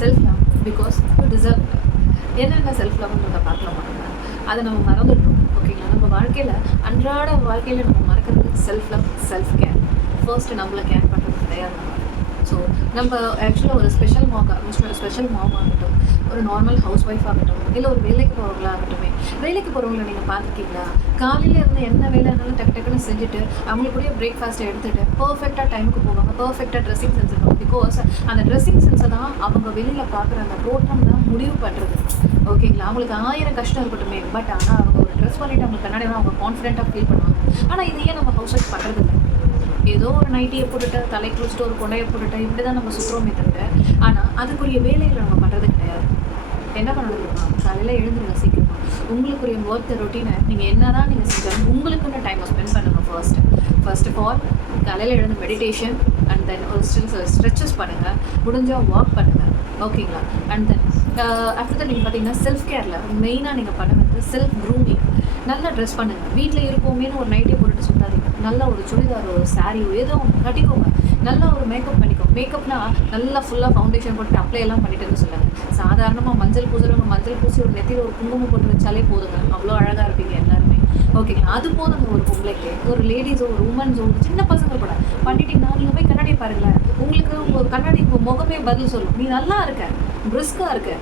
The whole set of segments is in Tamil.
Self love because you deserve it. என்னென்ன செல்ஃப் லவ்ன்றதை பார்க்கலாமா? அதை நம்ம மறந்துட்டோம். ஓகேங்களா? நம்ம வாழ்க்கையில் அன்றாட வாழ்க்கையில் நம்ம மறக்கிறது self love, self care. First நம்மளை கேர் பண்ணுறது கிடையாது நம்ம. ஸோ நம்ம ஆக்சுவலாக ஒரு ஸ்பெஷல் மாம் ஆகட்டும், ஒரு நார்மல் ஹவுஸ் ஒய்ஃப் ஆகட்டும், இல்லை ஒரு வேலைக்கு போகிறவங்களாகட்டுமே. வேலைக்கு போகிறவங்கள நீங்கள் பார்த்துருக்கீங்களா? காலையில் இருந்து என்ன வேலை இருந்தாலும் டக்குன்னு செஞ்சுட்டு அவங்களுக்குரிய பிரேக்ஃபாஸ்ட்டை எடுத்துகிட்டு பர்ஃபெக்டாக டைமுக்கு போவாங்க, பர்ஃபெக்டாக ட்ரெஸ்ஸிங் சென்ஸ் இருக்கும். பிகாஸ் அந்த ட்ரெஸ்ஸிங் சென்ஸை தான் அவங்க வெளியில் பார்க்குற அந்த தோற்றம் தான் முடிவு பண்ணுறது. ஓகேங்களா? அவங்களுக்கு 1000 கஷ்டம் இருக்கட்டுமே, பட் ஆனால் அவங்க ஒரு ட்ரெஸ் பண்ணிவிட்டு அவங்க கண்ணாடி தான் அவங்க கான்ஃபிடென்ட்டாக ஃபீல் பண்ணுவாங்க. ஆனால் இது ஏன் நம்ம ஹவுஸ் ஒய்ஃப் பண்ணுறது இல்லை? ஏதோ ஒரு நைட்டியை போட்டுட்டு தலை குளிச்சுட்டு ஒரு கொண்டையை போட்டுட்டு இப்படி தான் நம்ம சுற்றுறோமே தவிர, ஆனால் அதுக்குரிய வேலைகளை நம்ம பண்ணுறது கிடையாது. என்ன பண்ணணும்னா, காலையில் எழுந்துருங்க சீக்கிரமாக. உங்களுக்குரிய ஒர்க் ரொட்டீனை நீங்கள் என்ன தான் நீங்கள் செஞ்சாலும் உங்களுக்குன்னு டைமை ஸ்பெண்ட் பண்ணுங்கள். ஃபர்ஸ்ட் ஆஃப் ஆல் காலையில் எழுந்து மெடிடேஷன் அண்ட் தென் ஒரு ஸ்ட்ரெச்சஸ் பண்ணுங்கள், முடிஞ்சால் வாக் பண்ணுங்கள். ஓகேங்களா? அண்ட் தென் ஆஃப்டர் தட் நீங்கள் பார்த்தீங்கன்னா செல்ஃப் கேரில் மெயினாக நீங்கள் பண்ண வந்து செல்ஃப் க்ரூமிங். நல்லா ட்ரெஸ் பண்ணுங்கள். வீட்டில் இருப்போமேனு ஒரு நைட்டியை போட்டுட்டு சொல்லாதீங்க. நல்லா ஒரு சுடிதார், ஒரு சாரியோ ஏதோ ஒன்று கட்டிக்கோங்க. நல்லா ஒரு மேக்கப் பண்ணிக்கோங்க. மேக்கப்னா நல்லா ஃபுல்லாக ஃபவுண்டேஷன் போட்டு அப்ளை எல்லாம் பண்ணிட்டு சொல்லுங்கள். சாதாரணமாக மஞ்சள் பூசி ஒரு நெத்தியில் ஒரு குங்குமம் போட்டு வச்சாலே போதுங்க. அவ்வளோ அழகாக இருப்பீங்க எல்லாருமே. ஓகேங்களா? அது போதுங்க. ஒரு பொம்பளைக்கு, ஒரு லேடிஸோ, ஒரு உமன்ஸோ, ஒரு சின்ன பசங்க கூட பண்ணிட்டீங்கன்னா நீங்கள் போய் கண்ணாடியை பாருங்களேன். உங்களுக்கு உங்கள் கண்ணாடி உங்கள் முகமே பதில் சொல்லும். நீ நல்லா இருக்க, பிரிஸ்காக இருக்க.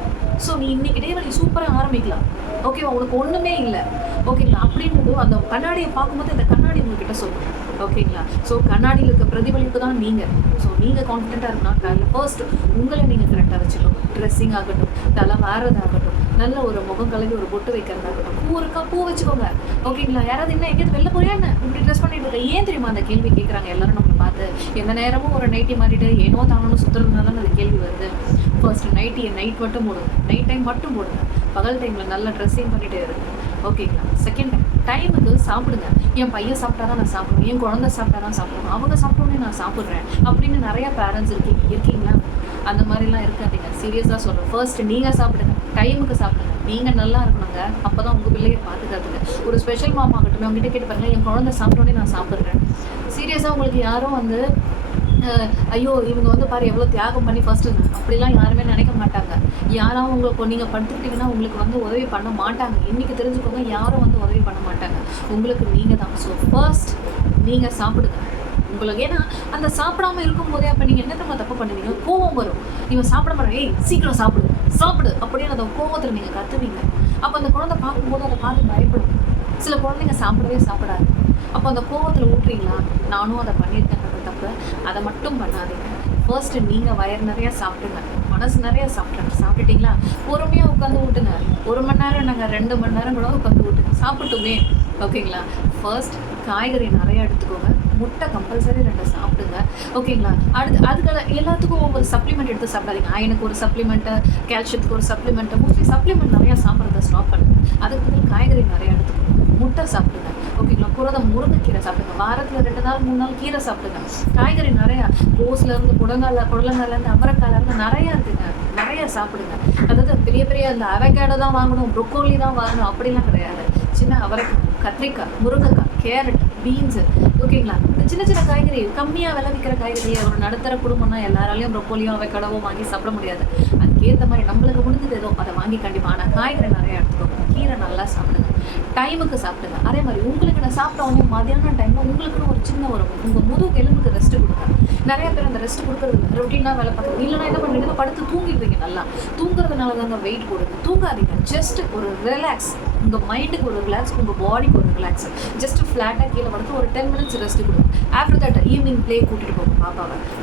ஸோ நீ இன்னைக்கு டே நீ சூப்பராக ஆரம்பிக்கலாம். ஓகேவா? உனக்கு ஒன்றுமே இல்லை. ஓகேங்களா? அப்படின்னு அந்த கண்ணாடியை பார்க்கும்போது இந்த கண்ணாடி உங்ககிட்ட சொல்லும். ஓகேங்களா? ஸோ கண்ணாடியில் இருக்க பிரதிபலிப்பு தான் நீங்கள். ஸோ நீங்கள் கான்ஃபிடென்ட்டாக இருக்கணும். காலையில் ஃபர்ஸ்ட் உங்களை நீங்கள் கரெக்டாக வச்சுக்கணும். ட்ரெஸ்ஸிங் ஆகட்டும், தலை வாரதாகட்டும், நல்ல ஒரு முகம் கலவி ஒரு பொட்டு வைக்கிறதாகட்டும், பூ வச்சுக்கோங்க. ஓகேங்களா? யாராவது என்ன எங்கேயாவது வெளில போறியா என்ன இப்படி ட்ரெஸ் பண்ணிட்டு இருக்க? ஏன் தெரியுமா அந்த கேள்வி கேட்குறாங்க எல்லாரும் நம்மளை பார்த்து? எந்த நேரமும் ஒரு நைட்டி மாட்டிட்டு ஏனோ தானோன்னு சுற்றுறதுனால அந்த கேள்வி வருது. ஃபர்ஸ்ட் நைட்டியை நைட் மட்டும் போடுங்க, நைட் டைம் மட்டும் போடுங்க. பகல் டைமில் நல்லா ட்ரெஸ்ஸிங் பண்ணிகிட்டே இருங்க. ஓகேங்களா? செகண்ட் டைமுக்கு சாப்பிடுங்க. என் பையன் சாப்பிட்டா தான் நான் சாப்பிடுவேன், என் குழந்தை சாப்பிட்டா தான் சாப்பிடுவேன், அவங்க சாப்பிட்டோன்னே நான் சாப்பிட்றேன் அப்படின்னு நிறையா பேரண்ட்ஸ் இருக்கீங்களா? அந்த மாதிரிலாம் இருக்காதீங்க. சீரியஸாக சொல்கிறேன். ஃபர்ஸ்ட் நீங்கள் சாப்பிடுங்க, டைமுக்கு சாப்பிடுங்க. நீங்கள் நல்லா இருக்கணுங்க. அப்போ தான் உங்கள் பிள்ளையை பார்த்துக்கிறதுக்கு. ஒரு ஸ்பெஷல் மாமா ஆகட்டும், அவங்ககிட்ட கேட்டு பாருங்கள், என் குழந்தை சாப்பிட்டோன்னே நான் சாப்பிட்றேன். சீரியஸாக உங்களுக்கு யாரும் வந்து ஐயோ இவங்க வந்து பாரு எவ்வளோ தியாகம் பண்ணி ஃபஸ்ட்டு, அப்படிலாம் யாருமே நினைக்க மாட்டாங்க. யாரும் உங்களுக்கு நீங்கள் படுத்துக்கிட்டிங்கன்னா உங்களுக்கு வந்து உதவி பண்ண மாட்டாங்க. இன்றைக்கி தெரிஞ்சுக்கோங்க, யாரும் வந்து உதவி பண்ண மாட்டாங்க. உங்களுக்கு நீங்கள் தான். ஸோ ஃபர்ஸ்ட் நீங்கள் சாப்பிடுங்க. உங்களுக்கு ஏன்னா அந்த சாப்பிடாமல் இருக்கும்போதே அப்போ நீங்கள் என்ன தப்பு பண்ணுவீங்க? கோவம் வரும். இவன் சாப்பிட மாட்டேன், ஏய் சீக்கிரம் சாப்பிடு அப்படின்னு அந்த கோவத்தில் நீங்கள் கற்றுவீங்க. அப்போ அந்த குழந்தை பார்க்கும்போது அதை பார்த்து பயப்படும். சில குழந்தைங்க சாப்பிடாது. அப்போ அந்த கோவத்தில் ஊட்டுறீங்களா? நானும் அதை பண்ணியிருக்கேன் தப்பு. அதை மட்டும் பண்ணாதீங்க. ஃபர்ஸ்ட்டு நீங்கள் வயிறு நிறையா சாப்பிடுங்க, மனசு நிறையா சாப்பிட்டுட்டிங்களா? பொறுமையாக உட்காந்து ஊட்டுங்க. 1 மணி நேரம் நாங்கள் 2 மணி நேரம் கூட உட்காந்து ஊட்டுங்க, சாப்பிட்டுமே. ஓகேங்களா? ஃபர்ஸ்ட் காய்கறி நிறையா எடுத்துக்கோங்க. முட்டை கம்பல்சரி 2 சாப்பிடுங்க. ஓகேங்களா? அதுக்காக எல்லாத்துக்கும் ஒவ்வொரு சப்ளிமெண்ட் எடுத்து சாப்பிடாதீங்க. அயனுக்கு ஒரு சப்ளிமெண்ட்டு, கால்சியத்துக்கு ஒரு சப்ளிமெண்ட்டு. மோஸ்ட்லி சப்ளிமெண்ட் நிறையா சாப்பிட்றத ஸ்டாப் பண்ணுங்க. அதுக்கு பதில் காய்கறி நிறையா எடுத்துக்கோங்க. முட்டை சாப்பிடுங்க. ஓகேங்களா? புரதம், முருங்கைக்கீரை சாப்பிடுங்க. வாரத்தில் 2 நாள் 3 நாள் கீரை சாப்பிடுங்க. காய்கறி நிறையா, கோஸ்லேருந்து புடலங்காலேருந்து அவரைக்காலேருந்து நிறையா இருக்குங்க. நிறையா சாப்பிடுங்க. அதாவது பெரிய அந்த அவகேடோ தான் வாங்கணும், ப்ரொக்கோலி தான் வாங்கணும் அப்படிலாம் கிடையாது. சின்ன அவரைக்காய், கத்திரிக்காய், முருங்கைக்காய், கேரட், பீன்ஸு. ஓகேங்களா? இந்த சின்ன காய்கறி, கம்மியாக விளைவிக்கிற காய்கறியை ஒரு நடுத்தர குடும்பம்னா எல்லாராலையும் ப்ரொக்கோலியோ அவகேடோவோ வாங்கி சாப்பிட முடியாது. அதுக்கேற்ற மாதிரி நம்மளுக்கு முடிஞ்சது ஏதோ அதை வாங்கி கண்டிப்பாக. ஆனால் காய்கறி நிறையா எடுத்துக்கோங்க. கீரை நல்லா சாப்பிடுங்க. டைமுக்கு சாப்பிடுங்க. அதே மாதிரி உங்களுக்கு நான் சாப்பிட்ட உடனே மதியான டைமில் உங்களுக்குன்னு ஒரு சின்ன உங்கள் முதுகு எலும்புக்கு ரெஸ்ட்டு கொடுங்க. நிறைய பேர் அந்த ரெஸ்ட் கொடுக்குறது ரொட்டீனாக வேலை பார்க்குறது. இல்லைனா என்ன பண்ணுறீங்கன்னா படுத்து தூங்கிடுவீங்க. நல்லா தூங்குறதுனால தாங்க வெயிட் போடுங்க. தூங்காதீங்க. ஜஸ்ட் ஒரு ரிலாக்ஸ். உங்கள் மைண்டுக்கு ஒரு ரிலாக்ஸ், உங்கள் பாடிக்கு ஒரு ரிலாக்ஸ். ஜஸ்ட் ஃப்ளாட்டாக கீழே படுத்து ஒரு 10 மினிட்ஸ் ரெஸ்ட் கொடுங்க. ஆஃப்டர் தட் ஈவினிங் ப்ளே கூட்டிகிட்டு போங்க.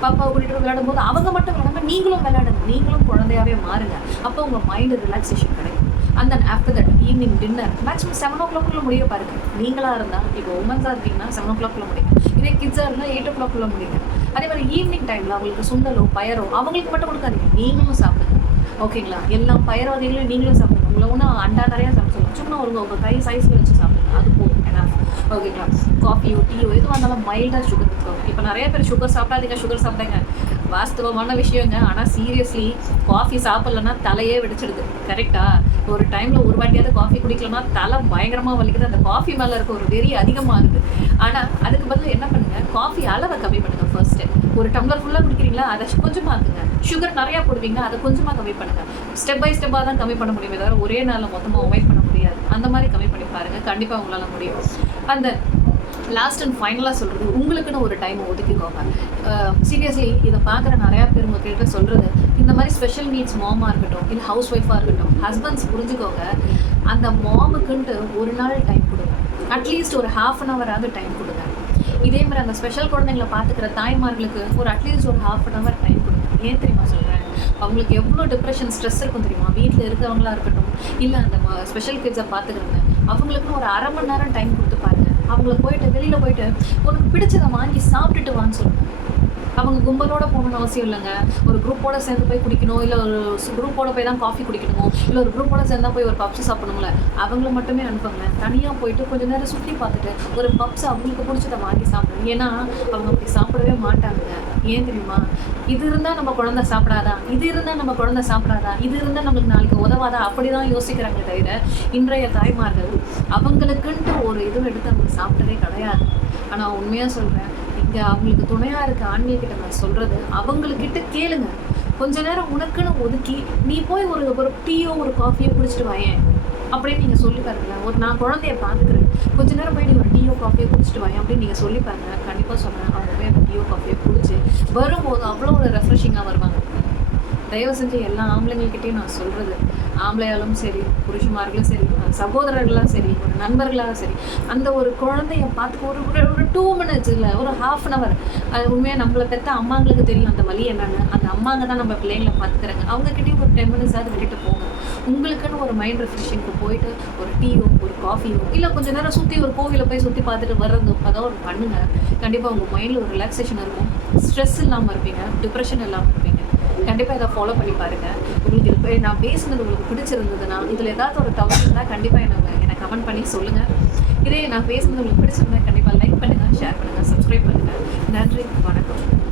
பாப்பாவை கூட்டிகிட்டு விளையாடும் போது அவங்க மட்டும் விளையாடாமல் நீங்களும் விளையாடுங்க. நீங்களும் குழந்தையாகவே மாறுங்க. அப்போ உங்கள் மைண்டு ரிலாக்ஸேஷன் கிடைக்கும். And then after that evening dinner maximum 7 o'clock முடிய பாருங்க. நீங்களாக இருந்தால் இப்போ உமன்ஸாக இருக்கீங்கன்னா 7 o'clock முடியுங்க. இதே கிட்ஸாக இருந்தால் 8 o'clock முடியுங்க. அதே மாதிரி ஈவினிங் டைமில் அவங்களுக்கு சுண்டலோ பயரோ அவங்களுக்கு மட்டும் கொடுக்காதீங்க, நீங்களும் சாப்பிடுங்க. ஓகேங்களா? எல்லா பயறு வகைகளையும் நீங்களும் சாப்பிடுங்க. உங்களை ஒன்றும் அண்டா நிறையா சாப்பிட சொல்லுங்கள். சும்மா உங்கள் கை சைஸில் வச்சு சாப்பிடுங்க. அது போதும். ஏன்னா ஓகேங்களா? காஃபியோ டீயோ எதுவாக இருந்தாலும் மைல்டாக சுகர் எடுத்துக்கோங்க. இப்போ நிறைய பேர் சுகர் சாப்பிடாதீங்க. வாஸ்தவமான விஷயங்க. ஆனால் சீரியஸ்லி காஃபி சாப்பிட்லன்னா தலையே வெடிச்சிடுது. கரெக்டாக? ஒரு டைமில் ஒரு வாட்டியாவது காஃபி குடிக்கலன்னா தலை பயங்கரமாக வலிக்குது. அந்த காஃபி மேலே இருக்க ஒரு வெறி அதிகமாகுது. ஆனால் அதுக்கு பதில் என்ன பண்ணுங்கள், காஃபி அளவை கம்மி பண்ணுங்கள். ஃபர்ஸ்ட்டு ஒரு டம்ளர் ஃபுல்லாக குடிக்கிறீங்களா, அதை கொஞ்சமாக ஆக்குங்க. சுகர் நிறையா போடுவீங்களா, அதை கொஞ்சமாக கம்மி பண்ணுங்கள். ஸ்டெப் பை ஸ்டெப்பாக தான் கம்மி பண்ண முடியுமே தவிர ஒரே நாளில் மொத்தமாக அவாய்ட் பண்ண முடியாது. அந்த மாதிரி கம்மி பண்ணி பாருங்கள், கண்டிப்பாக உங்களால் முடியும். அந்த லாஸ்ட் அண்ட் ஃபைனலாக சொல்கிறது, உங்களுக்குன்னு ஒரு டைமை ஒதுக்கிக்கோங்க. சீரியஸ்லி இதை பார்க்குற நிறையா பேர் உங்கள்கிட்ட சொல்கிறது, இந்த மாதிரி ஸ்பெஷல் நீட்ஸ் மாமாக இருக்கட்டும், இல்லை ஹவுஸ் ஒய்ஃபாக இருக்கட்டும், ஹஸ்பண்ட்ஸ் புரிஞ்சுக்கோங்க. அந்த மாமுக்குன்ட்டு ஒரு நாள் டைம் கொடுங்க. அட்லீஸ்ட் ஒரு ½ டைம் கொடுங்க. இதே மாதிரி அந்த ஸ்பெஷல் குழந்தைங்களை பார்த்துக்கிற தாய்மார்களுக்கு ஒரு அட்லீஸ்ட் ஒரு ½ டைம் கொடுங்க. ஏன் தெரியுமா சொல்கிறேன்? அவங்களுக்கு எவ்வளோ டிப்ரெஷன், ஸ்ட்ரெஸ் இருக்கும் தெரியுமா? வீட்டில் இருக்கிறவங்களா இருக்கட்டும், இல்லை அந்த ஸ்பெஷல் கிட்ஸை பார்த்துக்கிறவங்க, அவங்களுக்குன்னு ஒரு ½ மணி நேரம் டைம் கொடுத்து பாருங்க. அவங்கள போயிட்டு வெளியில் போயிட்டு உனக்கு பிடிச்சதை வாங்கி சாப்பிட்டுட்டு வான்னு சொல்லுங்கள். அவங்க கும்பலோட போகணும்னு அவசியம் இல்லைங்க. ஒரு குரூப்போட சேர்ந்து போய் குடிக்கணும், இல்லை ஒரு குரூப்போட போய் தான் காஃபி குடிக்கணுமோ, இல்லை ஒரு குரூப்போட சேர்ந்தா போய் ஒரு பப்ஸ் சாப்பிடணும்ல, அவங்கள மட்டுமே அனுப்புங்க. தனியாக போயிட்டு கொஞ்சம் நேரம் சுற்றி பார்த்துட்டு ஒரு பப்ஸ் அவங்களுக்கு பிடிச்சதை வாங்கி சாப்பிடணும். ஏன்னா அவங்க அப்படி சாப்பிடவே மாட்டாங்க. ஏன் தெரியுமா? இது இருந்தால் நம்ம குழந்தை சாப்பிடாதா, இது இருந்தால் நம்ம குழந்தை சாப்பிடாதா, இது இருந்தால் நம்மளுக்கு நாளைக்கு உதவாதா, அப்படி தான் யோசிக்கிறாங்க தவிர இன்றைய தாய்மார்கள் அவங்களுக்குன்ட்டு ஒரு இது எடுத்து அவங்க சாப்பிட்டதே கிடையாது. ஆனால் உண்மையாக சொல்கிறேன், இங்கே அவங்களுக்கு துணையாக இருக்க ஆண்மைக்கிட்ட நான் சொல்கிறது, அவங்கக்கிட்ட கேளுங்க. கொஞ்ச நேரம் உனக்குன்னு ஒதுக்கி நீ போய் ஒரு டீயோ ஒரு காஃபியோ குடிச்சிட்டு வாயேன் அப்படின்னு நீங்கள் சொல்லி பாருங்களேன். நான் குழந்தைய பார்த்துக்கிறேன், கொஞ்ச நேரம் போய் நீ ஒரு டீயோ காஃபியோ குடிச்சிட்டு வாயேன் அப்படின்னு நீங்கள் சொல்லி பாருங்க. கண்டிப்பாக சொல்கிறேன், அவங்க போய் அந்த டீயோ காஃபியோ குடிச்சு வரும்போது அவ்வளோ ஒரு ரெஃப்ரெஷிங்காக வருவாங்க. தயவு செஞ்சு எல்லா ஆம்பளைங்கள்கிட்டையும் நான் சொல்கிறது, ஆம்பளையாலும் சரி, புருஷமார்களும் சரி, சகோதரர்களாக சரி, ஒரு நண்பர்களாக சரி, அந்த ஒரு குழந்தைய பார்த்துக்க ஒரு 2 minutes இல்லை, ஒரு ½ அது உண்மையாக நம்மளை பெற்ற அம்மாங்களுக்கு தெரியும் அந்த வலி என்னென்னு. அந்த அம்மாங்க தான் நம்ம பிள்ளைங்களை பார்த்துக்கிறாங்க. அவங்கக்கிட்டையும் ஒரு 10 minutes விட்டுட்டு போங்க. உங்களுக்குன்னு ஒரு மைண்ட் ரெஃப்ரெஷிங்க்கு போயிட்டு ஒரு டீயோ ஒரு காஃபியோ, இல்லை கொஞ்சம் நேரம் சுற்றி ஒரு கோவிலை போய் சுற்றி பார்த்துட்டு வர்றதோ அதாவது ஒரு பண்ணுங்கள். கண்டிப்பாக உங்கள் மைண்டில் ஒரு ரிலாக்ஸேஷன் இருக்கும், ஸ்ட்ரெஸ் இல்லாமல் இருப்பீங்க, டிப்ரெஷன் இல்லாமல் இருப்பீங்க. கண்டிப்பாக இதை ஃபாலோ பண்ணி பாருங்கள். உங்களுக்கு நான் பேசுனது உங்களுக்கு பிடிச்சிருந்ததுன்னா, இதில் ஏதாவது ஒரு தவறு இருந்தால் கண்டிப்பாக எனக்கு கமெண்ட் பண்ணி சொல்லுங்கள். இதே நான் பேசுனது உங்களுக்கு பிடிச்சிருந்தா கண்டிப்பாக லைக் பண்ணுங்கள், ஷேர் பண்ணுங்கள், சப்ஸ்கிரைப் பண்ணுங்கள். நன்றி, வணக்கம்.